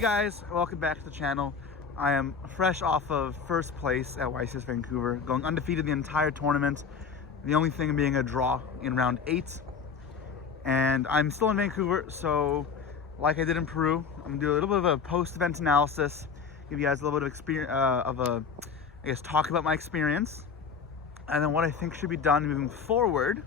guys, welcome back to the channel. I am fresh off of first place at YCS Vancouver, going undefeated the entire tournament. The only thing being a draw in round 8. And I'm still in Vancouver, so like I did in Peru, I'm gonna do a little bit of a post-event analysis, give you guys a little bit of experience, talk about my experience, and then what I think should be done moving forward.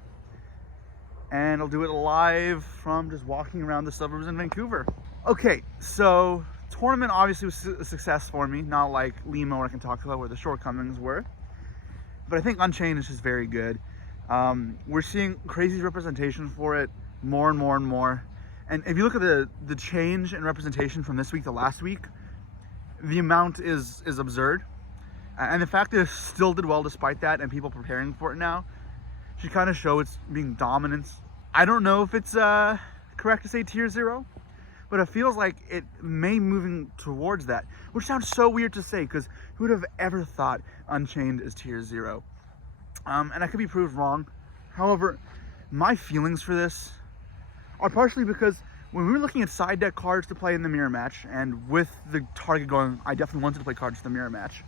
And I'll do it live from just walking around the suburbs in Vancouver. Okay, so tournament obviously was a success for me, not like Lima where I can talk about where the shortcomings were. But I think Unchained is just very good. We're seeing crazy representation for it more and more and more. And if you look at the change in representation from this week to last week, the amount is absurd. And the fact that it still did well despite that and people preparing for it now should kind of show it's being dominant. I don't know if it's correct to say tier 0, but it feels like it may moving towards that, which sounds so weird to say because who would have ever thought Unchained is tier 0? And I could be proved wrong. However, my feelings for this are partially because when we were looking at side deck cards to play in the mirror match, and with the target going, I definitely wanted to play cards for the mirror match,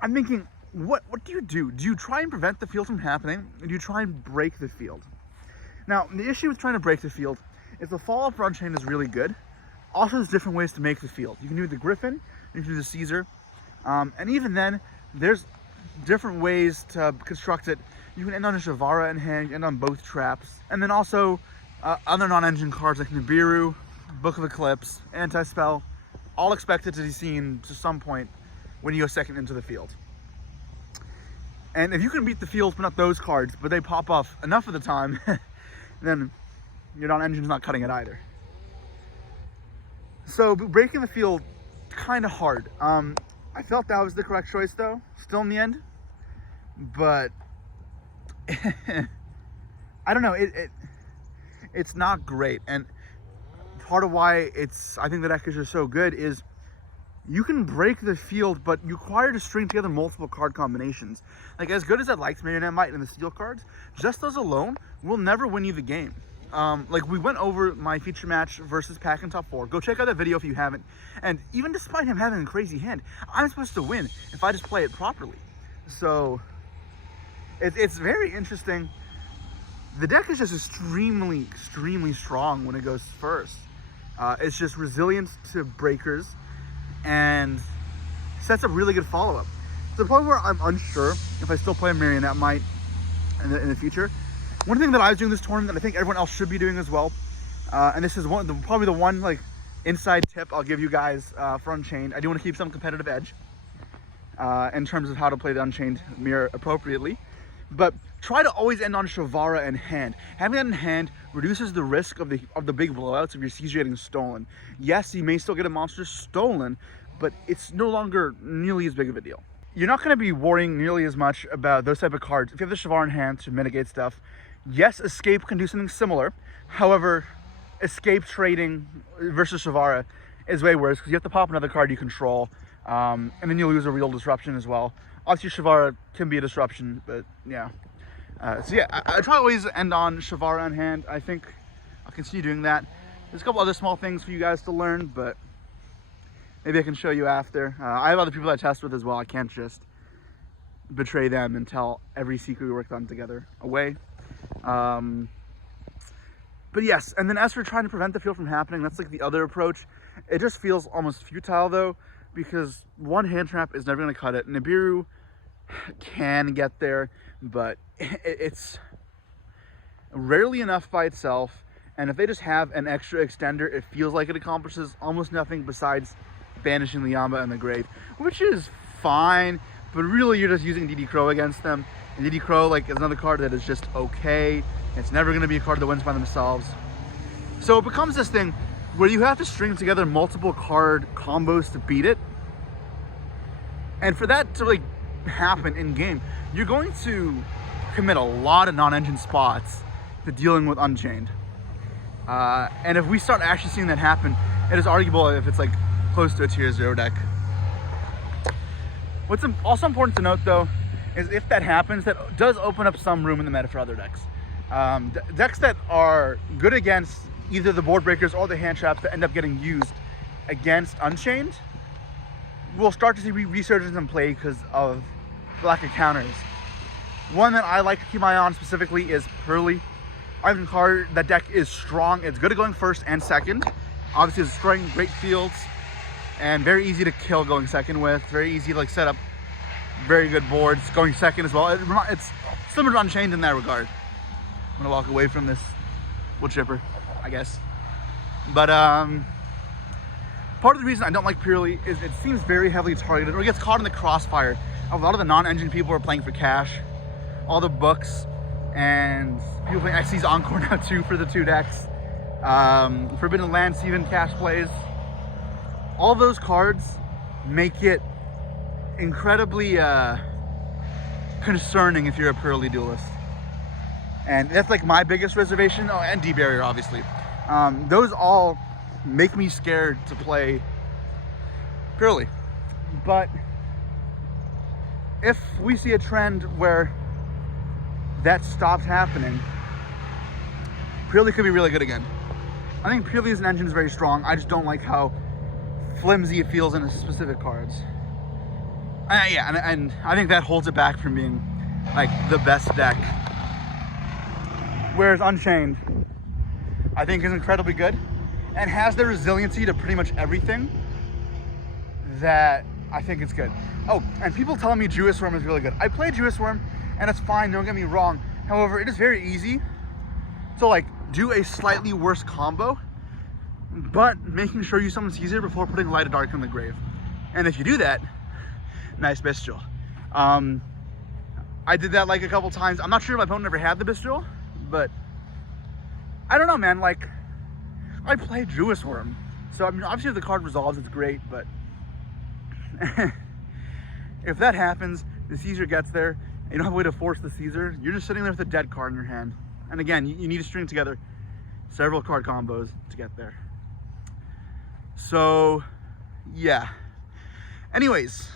I'm thinking, what do you do? Do you try and prevent the field from happening, or do you try and break the field? Now, the issue with trying to break the field is the follow-up for Unchained is really good. Also, there's different ways to make the field. You can do the Griffin, you can do the Caesar, and even then, there's different ways to construct it. You can end on a Shavara in hand, end on both traps, and then also other non-engine cards like Nibiru, Book of Eclipse, Anti-Spell, all expected to be seen to some point when you go second into the field. And if you can beat the field but not those cards, but they pop off enough of the time, then your non-engine's not cutting it either. So breaking the field, kind of hard. I felt that was the correct choice though, still in the end. But I don't know, it's not great. And part of why I think the deck is just so good is you can break the field, but you require to string together multiple card combinations. Like, as good as I liked Marionette Might and the Steel cards, just those alone will never win you the game. Like, we went over my feature match versus Pack in top 4. Go check out that video if you haven't. And even despite him having a crazy hand, I'm supposed to win if I just play it properly. So it's very interesting. The deck is just extremely strong when it goes first. It's just resilient to breakers and sets up really good follow-up. To the point where I'm unsure if I still play Marionette Might in the future. One thing that I was doing this tournament that I think everyone else should be doing as well, and this is probably the one like inside tip I'll give you guys for Unchained. I do want to keep some competitive edge in terms of how to play the Unchained mirror appropriately, but try to always end on Shavara in hand. Having that in hand reduces the risk of the big blowouts of your Caesar getting stolen. Yes, you may still get a monster stolen, but it's no longer nearly as big of a deal. You're not going to be worrying nearly as much about those type of cards if you have the Shavara in hand to mitigate stuff. Yes, Escape can do something similar. However, Escape trading versus Shavara is way worse because you have to pop another card you control, and then you lose a real disruption as well. Obviously, Shavara can be a disruption, but yeah. So yeah, I try to always end on Shavara in hand. I think I'll continue doing that. There's a couple other small things for you guys to learn, but maybe I can show you after. I have other people that I test with as well. I can't just betray them and tell every secret we worked on together away. But yes, and then as for trying to prevent the field from happening, that's like the other approach. It just feels almost futile though, because one hand trap is never going to cut it. Nibiru can get there, but it's rarely enough by itself. And if they just have an extra extender, it feels like it accomplishes almost nothing besides banishing the Yamba and the Grave, which is fine, but really you're just using DD Crow against them. And DD Crow like is another card that is just okay. It's never going to be a card that wins by themselves. So it becomes this thing where you have to string together multiple card combos to beat it. And for that to like happen in game, you're going to commit a lot of non-engine spots to dealing with Unchained. And if we start actually seeing that happen, it is arguable if it's like close to a tier 0 deck. What's also important to note though is if that happens, that does open up some room in the meta for other decks. Decks that are good against either the board breakers or the hand traps that end up getting used against Unchained, we'll start to see resurgence in play because of the lack of counters. One that I like to keep my eye on specifically is Pearly. I think that deck is strong. It's good at going first and second. Obviously, it's destroying great fields and very easy to kill going second with. Very easy to like set up very good boards going second as well. It's similar to Unchained in that regard. I'm gonna walk away from this wood chipper, I guess. But part of the reason I don't like Purely is it seems very heavily targeted or gets caught in the crossfire. A lot of the non-engine people are playing for cash. All the books and people playing XC's Encore now too for the 2 decks. Forbidden Lands, even cash plays. All those cards make it incredibly concerning if you're a Purely duelist. And that's like my biggest reservation. Oh, and D-Barrier, obviously. Those all make me scared to play Purely. But if we see a trend where that stops happening, Purely could be really good again. I think Purely as an engine is very strong. I just don't like how flimsy it feels in specific cards. Yeah, and I think that holds it back from being like the best deck. Whereas Unchained, I think is incredibly good and has the resiliency to pretty much everything that I think it's good. Oh, and people tell me Jewess Worm is really good. I play Jewess Worm and it's fine, don't get me wrong. However, it is very easy to like do a slightly worse combo, but making sure you summon Caesar before putting Light of Dark in the grave. And if you do that, nice Bestial. I did that like a couple times. I'm not sure if my opponent ever had the Bestial, but I don't know, man. Like, I play Jewess Worm, so I mean, obviously if the card resolves, it's great, but if that happens, the Caesar gets there, and you don't have a way to force the Caesar, you're just sitting there with a dead card in your hand. And again, you need to string together several card combos to get there. So, yeah. Anyways,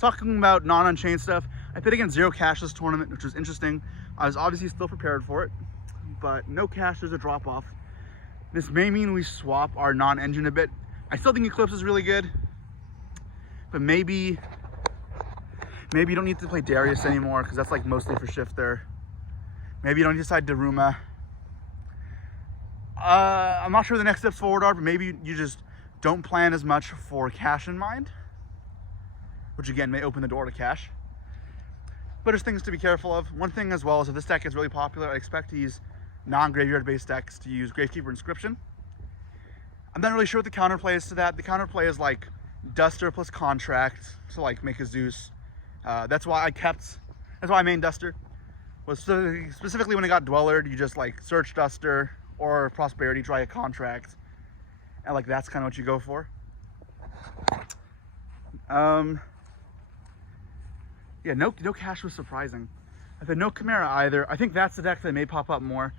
talking about non-Unchained stuff, I played against 0 cash this tournament, which was interesting. I was obviously still prepared for it, but no cash, there's a drop-off. This may mean we swap our non-engine a bit. I still think Eclipse is really good, but maybe you don't need to play Darius anymore because that's like mostly for shifter. Maybe you don't decide Daruma. I'm not sure the next steps forward are, but maybe you just don't plan as much for cash in mind, which again may open the door to cash. But there's things to be careful of. One thing as well is if this deck is really popular, I expect to use non-graveyard based decks to use Gravekeeper Inscription. I'm not really sure what the counterplay is to that. The counterplay is like Duster plus Contract to like make a Zeus. That's why I main Duster. Was specifically when I got Dweller, you just like search Duster or Prosperity, try a Contract, and like that's kind of what you go for. Yeah, no cash was surprising. I've had no Chimera either. I think that's the deck that may pop up more.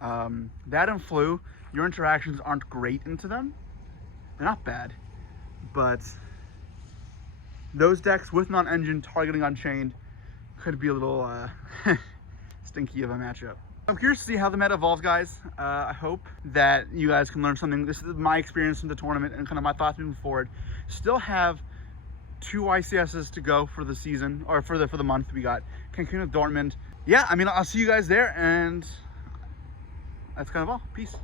That and Flu, your interactions aren't great into them. They're not bad, but those decks with non-engine targeting Unchained could be a little stinky of a matchup. I'm curious to see how the meta evolves, guys. I hope that you guys can learn something. This is my experience in the tournament and kind of my thoughts moving forward. Still have 2 YCSs to go for the season, or for the month. We got Cancun with Dortmund. Yeah, I mean, I'll see you guys there, and that's kind of all. Peace.